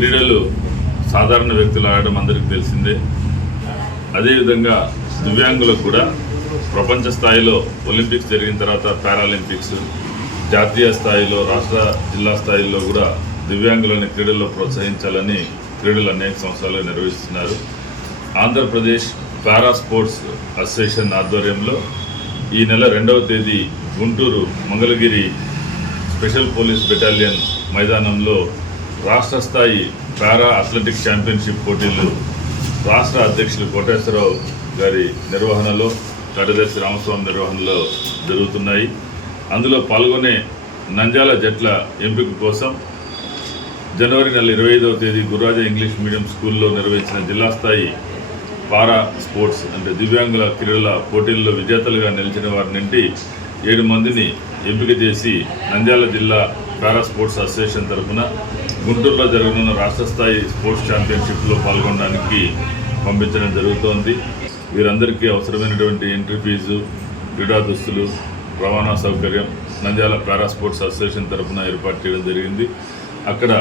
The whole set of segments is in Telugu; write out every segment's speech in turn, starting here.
క్రీడలు సాధారణ వ్యక్తులు ఆడడం అందరికీ తెలిసిందే. అదేవిధంగా దివ్యాంగులకు కూడా ప్రపంచ స్థాయిలో ఒలింపిక్స్ జరిగిన తర్వాత పారాలింపిక్స్ జాతీయ స్థాయిలో రాష్ట్ర జిల్లా స్థాయిలో కూడా దివ్యాంగులని క్రీడల్లో ప్రోత్సహించాలని క్రీడలు అనేక సంవత్సరాలు నిర్వహిస్తున్నారు. ఆంధ్రప్రదేశ్ పారా స్పోర్ట్స్ అసోసియేషన్ ఆధ్వర్యంలో ఈ నెల రెండవ తేదీ Guntur Mangalagiri special police battalion మైదానంలో రాష్ట్ర స్థాయి పారా అథ్లెటిక్ ఛాంపియన్షిప్ పోటీలు రాష్ట్ర అధ్యక్షులు కోటేశ్వరరావు గారి నిర్వహణలో కడదర్శి రామస్వామి నిర్వహణలో జరుగుతున్నాయి. అందులో పాల్గొనే నంజాల జట్ల ఎంపిక కోసం జనవరి నెల ఇరవై ఐదవ తేదీ గురురాజ ఇంగ్లీష్ మీడియం స్కూల్లో నిర్వహించిన జిల్లా స్థాయి పారా స్పోర్ట్స్ అంటే దివ్యాంగుల క్రీడల పోటీల్లో విజేతలుగా నిలిచిన వారి నుండి ఏడు మందిని ఎంపిక చేసి నంద్యాల జిల్లా పారా స్పోర్ట్స్ అసోసియేషన్ తరఫున గుంటూరులో జరగనున్న రాష్ట్ర స్థాయి స్పోర్ట్స్ ఛాంపియన్షిప్లో పాల్గొనడానికి పంపించడం జరుగుతోంది. వీరందరికీ అవసరమైనటువంటి ఎంట్రీ ఫీజు క్రీడా దుస్తులు రవాణా సౌకర్యం నంద్యాల పారా స్పోర్ట్స్ అసోసియేషన్ తరఫున ఏర్పాటు చేయడం జరిగింది. అక్కడ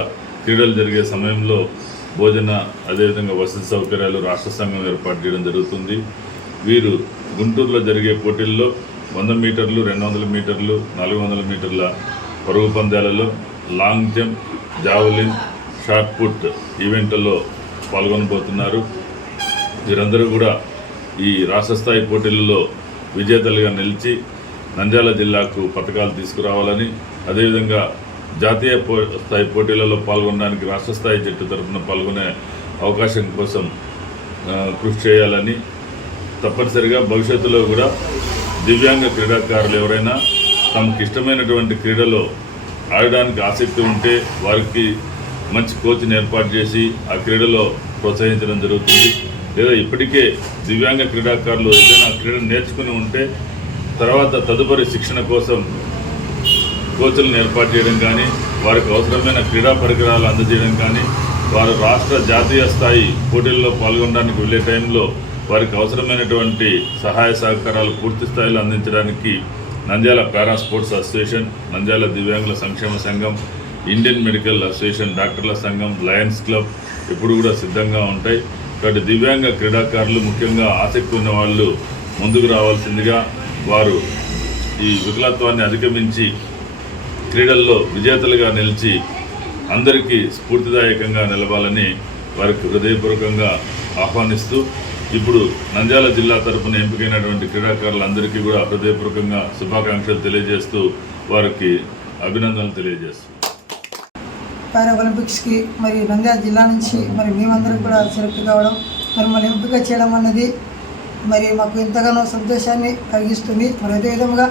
క్రీడలు జరిగే సమయంలో భోజన అదేవిధంగా వసతి సౌకర్యాలు రాష్ట్ర సంఘం ఏర్పాటు చేయడం జరుగుతుంది. వీరు గుంటూరులో జరిగే పోటీల్లో వంద మీటర్లు రెండు వందల మీటర్లు నాలుగు వందల మీటర్ల పరుగు పందాలలో long jump javelin shot put ఈవెంట్లలో పాల్గొనబోతున్నారు. వీరందరూ కూడా ఈ రాష్ట్ర స్థాయి పోటీలలో విజేతలుగా నిలిచి నంద్యాల జిల్లాకు పథకాలు తీసుకురావాలని అదేవిధంగా జాతీయ పో స్థాయి పోటీలలో పాల్గొనడానికి రాష్ట్ర స్థాయి జట్టు తరఫున పాల్గొనే అవకాశం కోసం కృషి చేయాలని తప్పనిసరిగా భవిష్యత్తులో కూడా దివ్యాంగ క్రీడాకారులు ఎవరైనా తమకు ఇష్టమైనటువంటి క్రీడలో ఆడడానికి ఆసక్తి ఉంటే వారికి మంచి కోచ్ని ఏర్పాటు చేసి ఆ క్రీడలో ప్రోత్సహించడం జరుగుతుంది. లేదా ఇప్పటికే దివ్యాంగ క్రీడాకారులు ఏదైనా క్రీడను నేర్చుకుని ఉంటే తర్వాత తదుపరి శిక్షణ కోసం కోచ్లను ఏర్పాటు చేయడం కానీ వారికి అవసరమైన క్రీడా పరికరాలు అందజేయడం కానీ వారు రాష్ట్ర జాతీయ స్థాయి పోటీల్లో పాల్గొనడానికి వెళ్ళే టైంలో వారికి అవసరమైనటువంటి సహాయ సహకారాలు పూర్తి స్థాయిలో అందించడానికి Nandyal para sports association Nandyal దివ్యాంగుల సంక్షేమ సంఘం ఇండియన్ మెడికల్ అసోసియేషన్ డాక్టర్ల సంఘం లయన్స్ క్లబ్ ఎప్పుడు కూడా సిద్ధంగా ఉంటాయి. కాబట్టి దివ్యాంగ క్రీడాకారులు ముఖ్యంగా ఆసక్తి ఉన్న వాళ్ళు ముందుకు రావాల్సిందిగా వారు ఈ వికలత్వాన్ని అధిగమించి క్రీడల్లో విజేతలుగా నిలిచి అందరికీ స్ఫూర్తిదాయకంగా నిలవాలని వారికి హృదయపూర్వకంగా ఆహ్వానిస్తూ ఇప్పుడు నంద్యాల జిల్లా తరపున ఎంపికైనటువంటి క్రీడాకారులందరికీ కూడా హృదయపూర్వకంగా శుభాకాంక్షలు తెలియజేస్తూ వారికి అభినందనలు తెలియజేస్తూ. పారా ఒలింపిక్స్కి మరి నంద్యాల జిల్లా నుంచి మరి మేమందరం కూడా సెలెక్ట్ కావడం మరి మన ఎంపిక చేయడం అన్నది మరి మాకు ఎంతగానో సంతోషాన్ని కలిగిస్తుంది. మరి అదేవిధంగా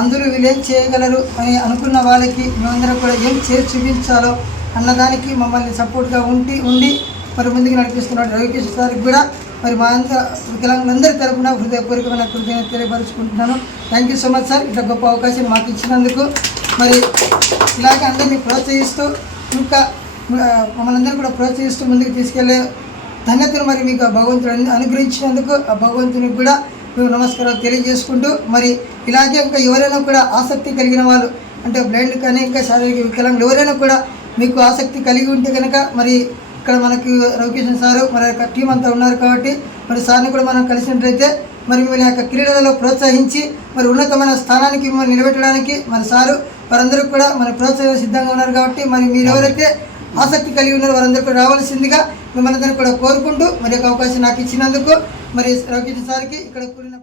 అందరూ వీళ్ళు ఏం చేయగలరు అని అనుకున్న వాళ్ళకి మేమందరం కూడా ఏం చేసి చూపించాలో అన్నదానికి మమ్మల్ని సపోర్ట్గా ఉండి ఉండి మరి ముందుకు నడిపిస్తున్నాడు రవికిష్ సార్కి కూడా మరి మా అంత వికలాంగులందరి తరపున హృదయపూర్వకమైన కృతజ్ఞత తెలియపరుచుకుంటున్నాను. Thank you so much sir ఇట్లా గొప్ప అవకాశం మాకు ఇచ్చినందుకు. మరి ఇలాగే అందరినీ ప్రోత్సహిస్తూ ఇంకా మమ్మల్ని అందరూ కూడా ప్రోత్సహిస్తూ ముందుకు తీసుకెళ్ళే ధన్యతను మరి మీకు ఆ భగవంతుడు అనుగ్రహించినందుకు ఆ భగవంతునికి కూడా మేము నమస్కారాలు తెలియజేసుకుంటూ మరి ఇలాగే ఇంకా ఎవరైనా కూడా ఆసక్తి కలిగిన వాళ్ళు అంటే బ్లైండ్ కానీ ఇంకా శారీరక వికలాంగులు ఎవరైనా కూడా మీకు ఆసక్తి కలిగి ఉంటే కనుక మరి ఇక్కడ మనకి రవికిషన్ సారు మరి యొక్క టీం అంతా ఉన్నారు కాబట్టి మరి సార్ని కూడా మనం కలిసినట్లయితే మరి మిమ్మల్ని యొక్క క్రీడలలో ప్రోత్సహించి మరి ఉన్నతమైన స్థానానికి మిమ్మల్ని నిలబెట్టడానికి మరి సారు వారందరూ కూడా మన ప్రోత్సహం సిద్ధంగా ఉన్నారు కాబట్టి మరి మీరు ఎవరైతే ఆసక్తి కలిగి ఉన్నారో వారందరూ కూడా రావాల్సిందిగా మిమ్మల్ని కూడా కోరుకుంటూ మరి అవకాశం నాకు ఇచ్చినందుకు మరి రవికిషన్ సార్కి ఇక్కడ కూడిన